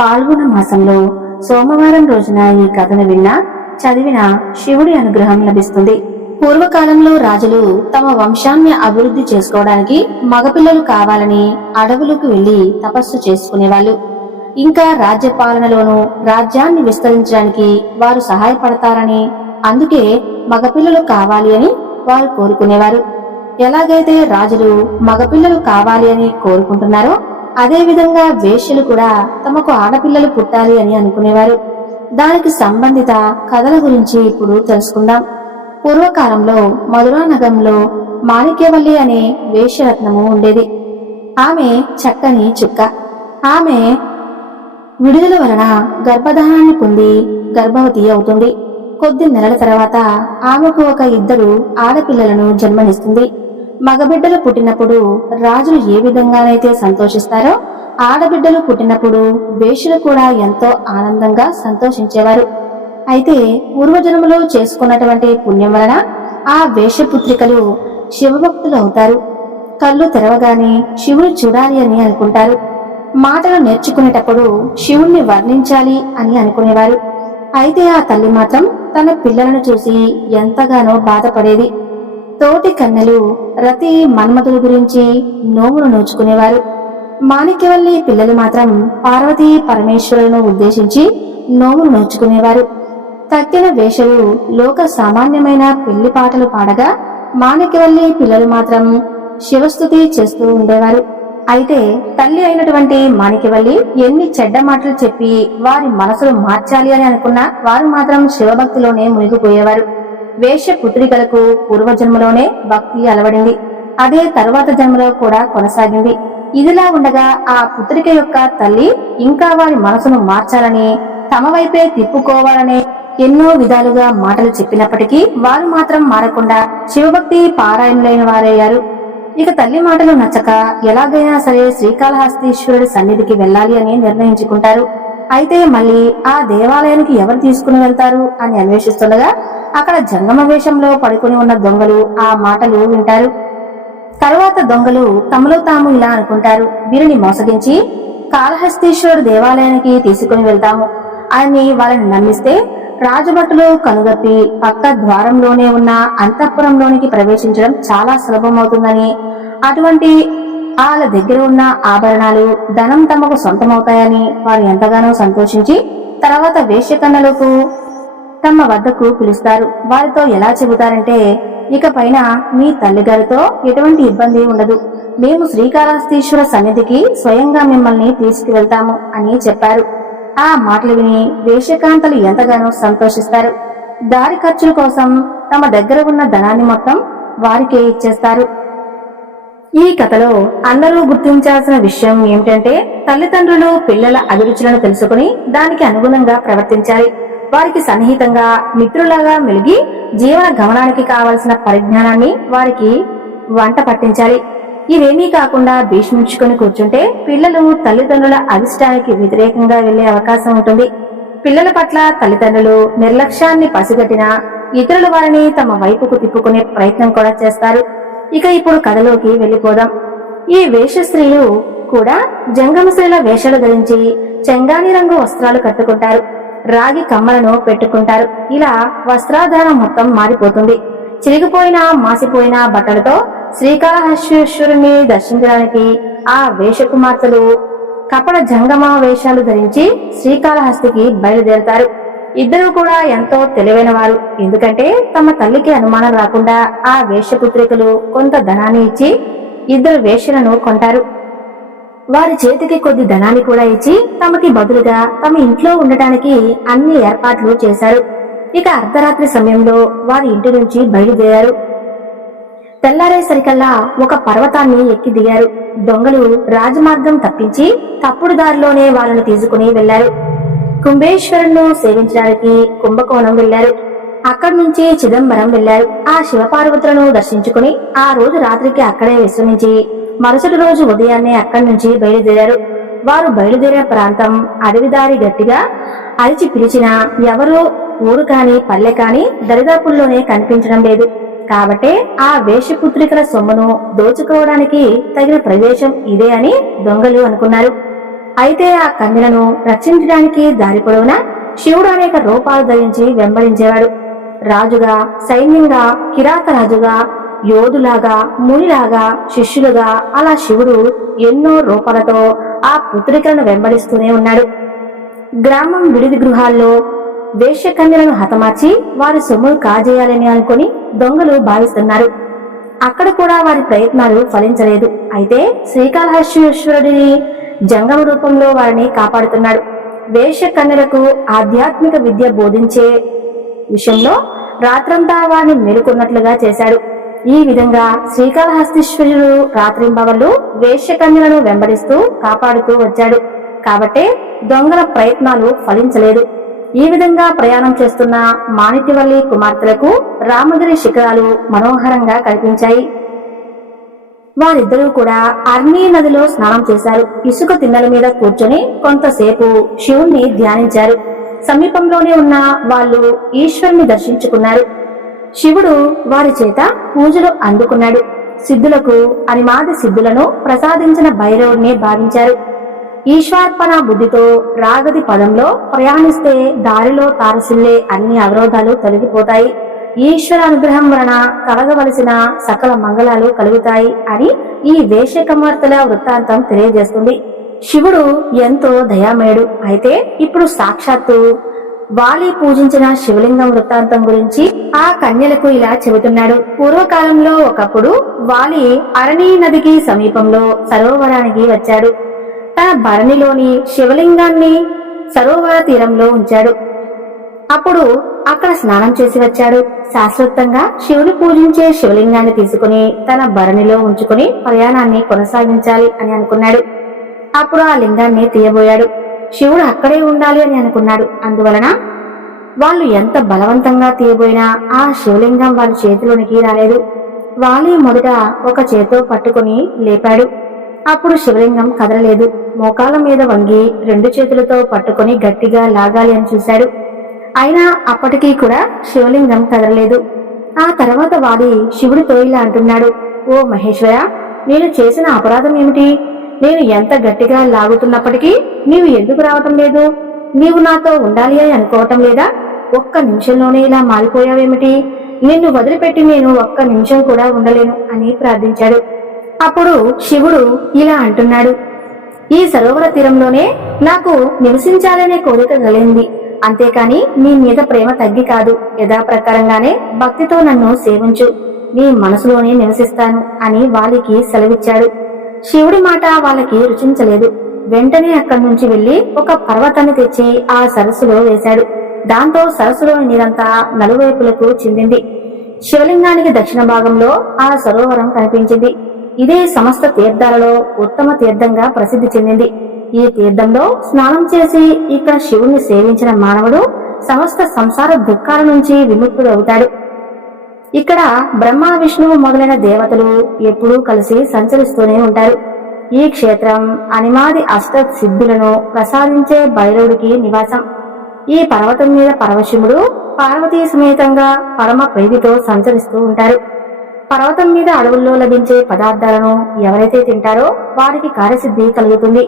పాల్గొన మాసంలో సోమవారం రోజున ఈ కథను విన్నా చదివిన శివుడి అనుగ్రహం లభిస్తుంది. పూర్వకాలంలో రాజులు తమ వంశాన్ని అభివృద్ధి చేసుకోవడానికి మగపిల్లలు కావాలని అడవులకు వెళ్లి తపస్సు చేసుకునేవాళ్ళు. ఇంకా రాజ్యపాలనలోనూ రాజ్యాన్ని విస్తరించడానికి వారు సహాయపడతారని, అందుకే మగపిల్లలు కావాలి అని వారు కోరుకునేవారు. ఎలాగైతే రాజులు మగపిల్లలు కావాలి అని కోరుకుంటున్నారో అదే విధంగా వేశ్యలు కూడా తమకు ఆడపిల్లలు పుట్టాలి అని అనుకునేవారు. దానికి సంబంధిత కథల గురించి ఇప్పుడు తెలుసుకుందాం. పూర్వకాలంలో మధురా నగరంలో మాణిక్యవల్లి అనే వేశ్యరత్నము ఉండేది. ఆమె చక్కని చుక్క. ఆమె విడుదల వలన గర్భధానాన్ని పొంది గర్భవతి అవుతుంది. కొద్ది నెలల తర్వాత ఆమెకు ఒక 2 ఆడపిల్లలను జన్మనిస్తుంది. మగబిడ్డలు పుట్టినప్పుడు రాజులు ఏ విధంగానైతే సంతోషిస్తారో ఆడబిడ్డలు పుట్టినప్పుడు వేశ్యలు కూడా ఎంతో ఆనందంగా సంతోషించేవారు. అయితే పూర్వజన్మలో చేసుకున్నటువంటి పుణ్యం వలన ఆ వేశ్యపుత్రికలు శివభక్తులు అవుతారు. కళ్ళు తెరవగానే శివుని చూడాలి అని అనుకుంటారు. మాటలు నేర్చుకునేటప్పుడు శివుణ్ణి వర్ణించాలి అని అనుకునేవారు. అయితే ఆ తల్లి మాత్రం తన పిల్లలను చూసి ఎంతగానో బాధపడేది. తోటి కన్నెలు రతి మన్మధుల గురించి నోమును నోచుకునేవారు. మాణిక్యవల్లి పిల్లలు మాత్రం పార్వతీ పరమేశ్వరులను ఉద్దేశించి నోమును నోచుకునేవారు. తక్కిన వేషలు లోక సామాన్యమైన పెళ్లి పాటలు పాడగా మాణిక్యవల్లి పిల్లలు మాత్రం శివస్తుతి చేస్తూ ఉండేవారు. అయితే తల్లి అయినటువంటి మాణిక్యవల్లి ఎన్ని చెడ్డ మాటలు చెప్పి వారి మనసులు మార్చాలి అని అనుకున్నా వారు మాత్రం శివభక్తిలోనే మునిగిపోయేవారు. వేశ్య పుత్రికలకు పూర్వజన్మలోనే భక్తి అలవడింది. అదే తరువాత జన్మలో కూడా కొనసాగింది. ఇదిలా ఉండగా ఆ పుత్రిక యొక్క తల్లి ఇంకా వారి మనసును మార్చాలని, తమ వైపే తిప్పుకోవాలనే ఎన్నో విధాలుగా మాటలు చెప్పినప్పటికీ వారు మాత్రం మారకుండా శివభక్తి పారాయణులైన వారయ్యారు. ఇక తల్లి మాటలు నచ్చక ఎలాగైనా సరే శ్రీకాళహస్తీశ్వరుడి సన్నిధికి వెళ్ళాలి అని నిర్ణయించుకుంటారు. అయితే మళ్ళీ ఆ దేవాలయానికి ఎవరు తీసుకుని వెళ్తారు అని అన్వేషిస్తుండగా అక్కడ జంగమ వేషంలో పడుకుని ఉన్న దొంగలు ఆ మాటలు వింటారు. తరువాత దొంగలు తమలో తాము ఇలా అనుకుంటారు, వీరిని మోసగించి కాళహస్తీశ్వరుడు దేవాలయానికి తీసుకుని వెళ్తాము అని వాళ్ళని నమ్మిస్తే రాజభటులు కనుగప్పి పక్క ద్వారంలోనే ఉన్న అంతఃపురంలోనికి ప్రవేశించడం చాలా సులభమవుతుందని, అటువంటి వాళ్ళ దగ్గర ఉన్న ఆభరణాలు ధనం తమకు సొంతమవుతాయని వారు ఎంతగానో సంతోషించి తర్వాత వేశ్యకన్యలకు తమ వద్దకు పిలుస్తారు. వారితో ఎలా చెబుతారంటే, ఇక పైన మీ తల్లిగారితో ఎటువంటి ఇబ్బంది ఉండదు, మేము శ్రీకాళహస్తీశ్వర సన్నిధికి స్వయంగా మిమ్మల్ని తీసుకువెళ్తాము అని చెప్పారు. ఆ మాటలు విని వేశ్యకాంతలు ఎంతగానో సంతోషిస్తారు. దారి ఖర్చుల కోసం తమ దగ్గర ఉన్న ధనాన్ని మొత్తం వారికే ఇచ్చేస్తారు. ఈ కథలో అందరూ గుర్తించాల్సిన విషయం ఏమిటంటే, తల్లిదండ్రులు పిల్లల అభిరుచులను తెలుసుకుని దానికి అనుగుణంగా ప్రవర్తించాలి. వారికి సన్నిహితంగా మిత్రులాగా మెలిగి జీవన గమనానికి కావలసిన పరిజ్ఞానాన్ని వారికి వంట పట్టించాలి. ఇవేమీ కాకుండా భీష్మించుకొని కూర్చుంటే పిల్లలు తల్లిదండ్రుల అభిష్టానికి వ్యతిరేకంగా వెళ్లే అవకాశం ఉంటుంది. పిల్లల పట్ల తల్లిదండ్రులు నిర్లక్ష్యాన్ని పసిగట్టినా ఇతరుల వారిని తమ వైపుకు తిప్పుకునే ప్రయత్నం కూడా చేస్తారు. ఇక ఇప్పుడు కథలోకి వెళ్లిపోదాం. ఈ వేష స్త్రీలు కూడా జంగమ స్త్రీల వేషాలు ధరించి చెంగాని రంగు వస్త్రాలు కట్టుకుంటారు. రాగి కమ్మలను పెట్టుకుంటారు. ఇలా వస్త్రాధారం మొత్తం మారిపోతుంది. చిరిగిపోయిన మాసిపోయిన బట్టలతో శ్రీకాళహస్తీశ్వరుని దర్శించడానికి ఆ వేషకుమార్తెలు కపట జంగమ వేషాలు ధరించి శ్రీకాళహస్తికి బయలుదేరతారు. ఇద్దరు కూడా ఎంతో తెలివైన వారు. ఎందుకంటే తమ తల్లికి అనుమానం రాకుండా ఆ వేషపుత్రికలు కొంత ధనాన్ని ఇచ్చి 2 వేశ్యలను కొంటారు. వారి చేతికి కొద్ది ధనాన్ని కూడా ఇచ్చి తమకి బదులుగా తమ ఇంట్లో ఉండటానికి అన్ని ఏర్పాట్లు చేశారు. ఇక అర్ధరాత్రి సమయంలో వారి ఇంటి నుంచి బయలుదేరారు. తెల్లారేసరికల్లా ఒక పర్వతాన్ని ఎక్కి దిగారు. దొంగలు రాజమార్గం తప్పించి తప్పుడు దారిలోనే వాళ్ళను తీసుకుని వెళ్లారు. కుంభేశ్వరుణ్ణి సేవించడానికి కుంభకోణం వెళ్లారు. అక్కడి నుంచి చిదంబరం వెళ్లారు. ఆ శివపార్వతులను దర్శించుకుని ఆ రోజు రాత్రికి అక్కడే విశ్రమించి మరుసటి రోజు ఉదయాన్నే అక్కడి నుంచి బయలుదేరారు. వారు బయలుదేరే ప్రాంతం అడవిదారి గట్టిగా అరిచి పిలిచినా ఎవరూ ఊరు కాని పల్లె కాని దరిదాపుల్లోనే కనిపించడం లేదు. కాబట్టే ఆ వేషపుత్రికల సొమ్మును దోచుకోవడానికి తగిన ప్రదేశం ఇదే అని దొంగలు అనుకున్నారు. అయితే ఆ కన్యలను రక్షించడానికి దారి పొడవునా శివుడు అనేక రూపాలు ధరించి వెంబడించేవాడు. రాజుగా, సైన్యంగా, కిరాత రాజుగా, యోధులాగా, మునిలాగా, శిష్యులుగా, అలా శివుడు ఎన్నో రూపాలతో ఆ పుత్రికలను వెంబడిస్తూనే ఉన్నాడు. గ్రామం విడిది గృహాల్లో వేశ్యకన్యలను హతమార్చి వారి సొమ్ములు కాజేయాలని అనుకుని దొంగలు భావిస్తున్నారు. అక్కడ కూడా వారి ప్రయత్నాలు ఫలించలేదు. అయితే శ్రీకాళహస్తీశ్వరుడిని జంగమ రూపంలో వారిని కాపాడుతున్నాడు. వేశ్యకన్యలకు ఆధ్యాత్మిక విద్య బోధించే విషయంలో రాత్రంతా వారిని మేలుకున్నట్లుగా చేశాడు. ఈ విధంగా శ్రీకాళహస్తీశ్వరుడు రాత్రింబవళ్లు వేశ్యకన్యలను వెంబడిస్తూ కాపాడుతూ వచ్చాడు. కాబట్టే దొంగల ప్రయత్నాలు ఫలించలేదు. ఈ విధంగా ప్రయాణం చేస్తున్న మాణిక్యవల్లి కుమార్తెలకు రామగిరి శిఖరాలు మనోహరంగా కనిపించాయి. వారిద్దరూ కూడా అర్నీ నదిలో స్నానం చేశారు. ఇసుక తిన్నెల మీద కూర్చొని కొంతసేపు శివుణ్ణి ధ్యానించారు. సమీపంలోనే ఉన్న వాళ్ళు ఈశ్వరుని దర్శించుకున్నారు. శివుడు వారి చేత పూజలు అందుకున్నాడు. సిద్ధులకు అనిమాది సిద్ధులను ప్రసాదించిన భైరవుడిని భావించారు. ఈశ్వార్పణ బుద్ధితో రాగది పదంలో ప్రయాణిస్తే దారిలో తారసిల్లే అన్ని అవరోధాలు తొలగిపోతాయి. ఈశ్వర అనుగ్రహం వలన కలగవలసిన సకల మంగళాలు కలుగుతాయి అని ఈ వేశ్యకుమార్తెల వృత్తాంతం తెలియజేస్తుంది. శివుడు ఎంతో దయామయుడు. అయితే ఇప్పుడు సాక్షాత్తు వాలి పూజించిన శివలింగం వృత్తాంతం గురించి ఆ కన్యలకు ఇలా చెబుతున్నాడు. పూర్వకాలంలో ఒకప్పుడు వాలి అరణీ నదికి సమీపంలో సరోవరానికి వచ్చాడు. తన భరణిలోని శివలింగాన్ని సరోవర తీరంలో ఉంచాడు. అప్పుడు అక్కడ స్నానం చేసి వచ్చాడు. శాశ్వతంగా శివుని పూజించే శివలింగాన్ని తీసుకుని తన భరణిలో ఉంచుకుని ప్రయాణాన్ని కొనసాగించాలి అని అనుకున్నాడు. అప్పుడు ఆ లింగాన్ని తీయబోయాడు. శివుడు అక్కడే ఉండాలి అని అనుకున్నాడు. అందువలన వాళ్ళు ఎంత బలవంతంగా తీయబోయినా ఆ శివలింగం వారి చేతిలోనికి రాలేదు. వాలి మొదట ఒక చేతో పట్టుకుని లేపాడు. అప్పుడు శివలింగం కదలలేదు. మోకాల మీద వంగి రెండు చేతులతో పట్టుకుని గట్టిగా లాగాలి అని చూశాడు. అయినా అప్పటికీ కూడా శివలింగం కదలలేదు. ఆ తర్వాత వాలి శివుడితో ఇలా అంటున్నాడు. ఓ మహేశ్వర, నేను చేసిన అపరాధం ఏమిటి? నేను ఎంత గట్టిగా లాగుతున్నప్పటికీ నీవు ఎందుకు రావటం లేదు? నీవు నాతో ఉండాలి అని అనుకోవటం లేదా? ఒక్క నిమిషంలోనే ఇలా మారిపోయావేమిటి? నిన్ను వదిలిపెట్టి నేను ఒక్క నిమిషం కూడా ఉండలేను అని ప్రార్థించాడు. అప్పుడు శివుడు ఇలా అంటున్నాడు. ఈ సరోవర తీరంలోనే నాకు నివసించాలనే కోరిక కలిగింది. అంతేకాని నీ మీద ప్రేమ తగ్గి కాదు. యథాప్రకారంగానే భక్తితో నన్ను సేవించు. నీ మనసులోనే నివసిస్తాను అని వాలికి సెలవిచ్చాడు. శివుడి మాట వాళ్ళకి రుచించలేదు. వెంటనే అక్కడి నుంచి వెళ్లి ఒక పర్వతాన్ని తెచ్చి ఆ సరస్సులో వేశాడు. దాంతో సరస్సులోని నీరంతా నలువైపులకు చిందింది. శివలింగానికి దక్షిణ భాగంలో ఆ సరోవరం కనిపించింది. ఇదే సమస్త తీర్థాలలో ఉత్తమ తీర్థంగా ప్రసిద్ధి చెందింది. ఈ తీర్థంలో స్నానం చేసి ఇక్కడ శివుణ్ణి సేవించిన మానవుడు సమస్త సంసార దుఃఖాల నుంచి విముక్తుడవుతాడు. ఇక్కడ బ్రహ్మ, విష్ణువు మొదలైన దేవతలు ఎప్పుడూ కలిసి సంచరిస్తూనే ఉంటారు. ఈ క్షేత్రం అనిమాది అష్ట సిద్ధులను ప్రసాదించే భైరవుడికి నివాసం. ఈ పర్వతం మీద పరమశివుడు పార్వతీ సమేతంగా పరమ ప్రీతితో సంచరిస్తూ ఉంటారు. పర్వతం మీద అడవుల్లో లభించే పదార్థాలను ఎవరైతే తింటారో వారికి కార్యసిద్ధి కలుగుతుంది.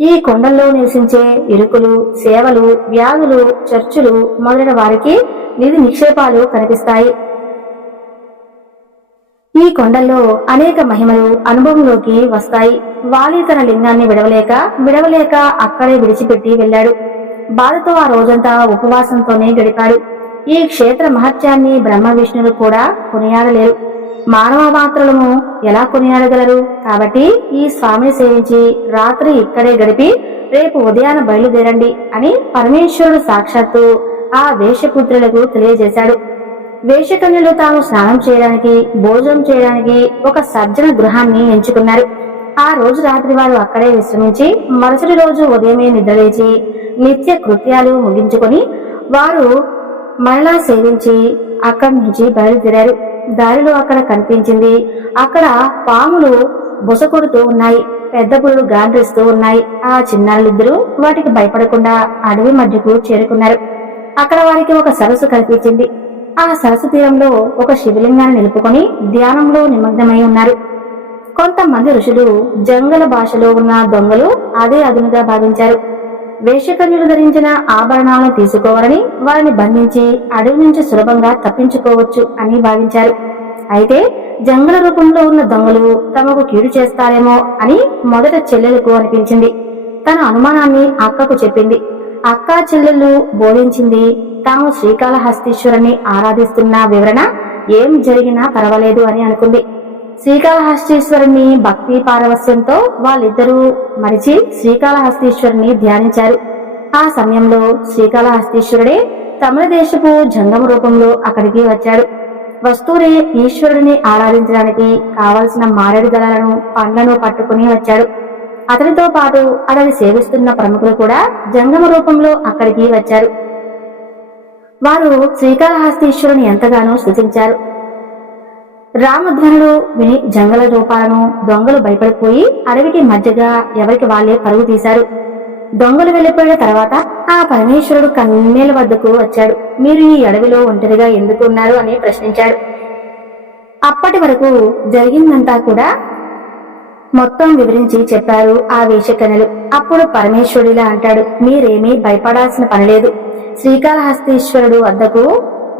ఈ కొండల్లో నివసించే ఇరుకులు, సేవలు, వ్యాధులు, చర్చులు మొదలైన వారికి నిధి నిక్షేపాలు కనిపిస్తాయి. ఈ కొండల్లో అనేక మహిమలు అనుభవంలోకి వస్తాయి. వాలి తన లింగాన్ని విడవలేక అక్కడే విడిచిపెట్టి వెళ్ళాడు. బాధతో ఆ రోజంతా ఉపవాసంతోనే గడిపాడు. ఈ క్షేత్ర మహత్యాన్ని బ్రహ్మ, విష్ణువులు కూడా కొనియాడలేరు. మానవ మాత్రులను ఎలా కొనియాడగలరు? కాబట్టి ఈ స్వామిని సేవించి రాత్రి ఇక్కడే గడిపి రేపు ఉదయాన బయలుదేరండి అని పరమేశ్వరుడు సాక్షాత్తు ఆ వేషపుత్రులకు తెలియజేశాడు. వేషకన్యలు తాము స్నానం చేయడానికి, భోజనం చేయడానికి ఒక సజ్జన గృహాన్ని ఎంచుకున్నారు. ఆ రోజు రాత్రి వారు అక్కడే విశ్రమించి మరుసటి రోజు ఉదయమే నిద్రలేచి నిత్య కృత్యాలు ముగించుకొని వారు మరలా సేవించి అక్కడి నుంచి బయలుదేరారు. దారిలో అక్కడ కనిపించింది. అక్కడ పాములు బుసకొడుతూ ఉన్నాయి. పెద్ద పులులు గాండ్రిస్తూ ఉన్నాయి. ఆ చిన్నారులిద్దరూ వాటికి భయపడకుండా అడవి మధ్యకు చేరుకున్నారు. అక్కడ వారికి ఒక సరస్సు కనిపించింది. ఆ సరస్సు తీరంలో ఒక శివలింగాన్ని నిలుపుకొని ధ్యానంలో నిమగ్నమై ఉన్నారు. కొంతమంది ఋషులు జంగల భాషలో ఉన్న దొంగలు అదే అదునుగా భావించారు. వేషకన్యులు ధరించిన ఆభరణాలను తీసుకోవాలని వారిని బంధించి అడవి నుంచి సులభంగా తప్పించుకోవచ్చు అని భావించారు. అయితే జంగల రూపంలో ఉన్న దొంగలు తమకు కీడు చేస్తారేమో అని మొదట చెల్లెలకు అనిపించింది. తన అనుమానాన్ని అక్కకు చెప్పింది. అక్క చెల్లెళ్ళు బోధించింది తాము శ్రీకాళహస్తీశ్వరుని ఆరాధిస్తున్న వివరణ ఏం జరిగినా పర్వాలేదు అని అనుకుంది. శ్రీకాళహస్తీశ్వరుని భక్తి పారవస్యంతో వాళ్ళిద్దరూ మరిచి శ్రీకాళహస్తీశ్వరుని ధ్యానించారు. ఆ సమయంలో శ్రీకాళహస్తీశ్వరుడే తమిళ దేశపు జంగమ రూపంలో అక్కడికి వచ్చాడు. వస్తూనే ఈశ్వరుడిని ఆరాధించడానికి కావలసిన మారేడు దళాలను పండ్లను పట్టుకుని వచ్చాడు. అతనితో పాటు అతని సేవిస్తున్న ప్రముఖులు కూడా జంగమ రూపంలో అక్కడికి వచ్చారు. వారు శ్రీకాళహస్తీశ్వరుని ఎంతగానో స్తుతించారు. రామధ్వనులు విని జంగల రూపాలను దొంగలు భయపడిపోయి అడవికి మధ్యగా ఎవరికి వాళ్లే పరుగు తీశారు. దొంగలు వెళ్లిపోయిన తర్వాత ఆ పరమేశ్వరుడు కన్నీల వద్దకు వచ్చాడు. మీరు ఈ అడవిలో ఒంటరిగా ఎందుకు ఉన్నారు అని ప్రశ్నించాడు. అప్పటి వరకు జరిగిందంతా కూడా మొత్తం వివరించి చెప్పారు ఆ వేషకన్యలు. అప్పుడు పరమేశ్వరుడిలా అంటాడు, మీరేమీ భయపడాల్సిన పనిలేదు. శ్రీకాళహస్తీశ్వరుడు వద్దకు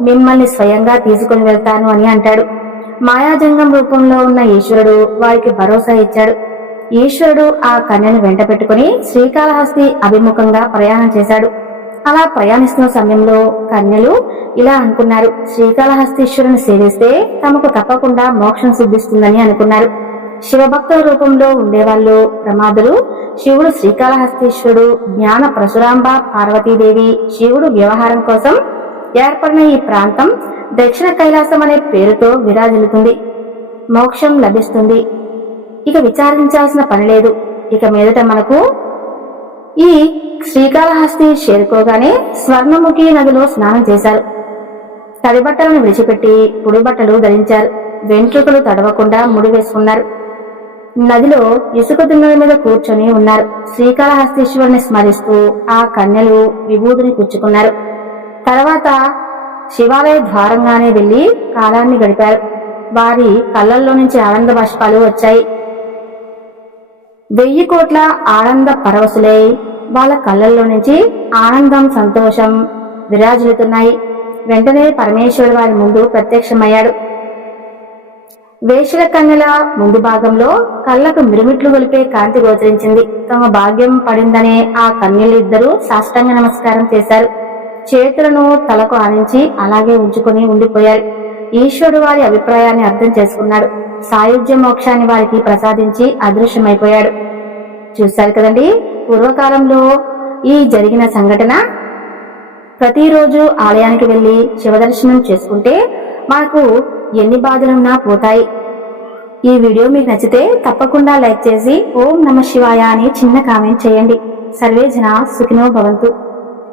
మిమ్మల్ని స్వయంగా తీసుకుని వెళ్తాను అని అంటాడు. మాయాజంగం రూపంలో ఉన్న ఈశ్వరుడు వారికి భరోసా ఇచ్చాడు. ఈశ్వరుడు ఆ కన్యను వెంట పెట్టుకుని శ్రీకాళహస్తి అభిముఖంగా ప్రయాణం చేశాడు. అలా ప్రయాణిస్తున్న సమయంలో కన్యలు ఇలా అనుకున్నారు, శ్రీకాళహస్తీశ్వరుని సేవిస్తే తమకు తప్పకుండా మోక్షం సిద్ధిస్తుందని అనుకున్నారు. శివభక్తుల రూపంలో ఉండేవాళ్ళు ప్రమాదులు. శివుడు శ్రీకాళహస్తీశ్వరుడు, జ్ఞాన పరశురాంబ పార్వతీదేవి శివుడు వ్యవహారం కోసం ఏర్పడిన ఈ ప్రాంతం దక్షిణ కైలాసం అనే పేరుతో విరాజిల్లుతుంది. మోక్షం లభిస్తుంది. ఇక విచారించాల్సిన పని లేదు. ఇక మీదట మనకు ఈ శ్రీకాళహస్తి చేరుకోగానే స్వర్ణముఖి నదిలో స్నానం చేశారు. తడి బట్టలను విడిచిపెట్టి పొడి బట్టలు ధరించారు. వెంట్రుకలు తడవకుండా ముడి వేసుకున్నారు. నదిలో ఇసుక దున్నల మీద కూర్చొని ఉన్నారు. శ్రీకాళహస్తీశ్వరుని స్మరిస్తూ ఆ కన్యలు విభూతిని పుచ్చుకున్నారు. తర్వాత శివాలయ ద్వారంగానే వెళ్లి కాలాన్ని గడిపారు. వారి కళ్ళల్లో నుంచి ఆనంద బాష్పాలు వచ్చాయి. 1000 కోట్ల ఆనంద పరవశులై వాళ్ళ కళ్ళల్లో నుంచి ఆనందం సంతోషం విరాజిల్లుతున్నాయి. వెంటనే పరమేశ్వరుడు వారి ముందు ప్రత్యక్షమయ్యాడు. వేషల కన్యల ముందు భాగంలో కళ్ళకు మిరుమిట్లు గొలిపే కాంతి గోచరించింది. తమ భాగ్యం పడిందనే ఆ కన్యలిద్దరూ సాష్టాంగ నమస్కారం చేశారు. చేతులను తలకు ఆనించి అలాగే ఉంచుకొని ఉండిపోయారు. ఈశ్వరుడు వారి అభిప్రాయాన్ని అర్థం చేసుకున్నాడు. సాయుధ్య మోక్షాన్ని వారికి ప్రసాదించి అదృశ్యమైపోయాడు. చూశారు కదండి, పూర్వకాలంలో ఈ జరిగిన సంఘటన. ప్రతిరోజు ఆలయానికి వెళ్లి శివదర్శనం చేసుకుంటే మనకు ఎన్ని బాధలున్నా పోతాయి. ఈ వీడియో మీకు నచ్చితే తప్పకుండా లైక్ చేసి ఓం నమః శివాయ అని చిన్న కామెంట్ చేయండి. సర్వే జన సుఖినో భవంతు.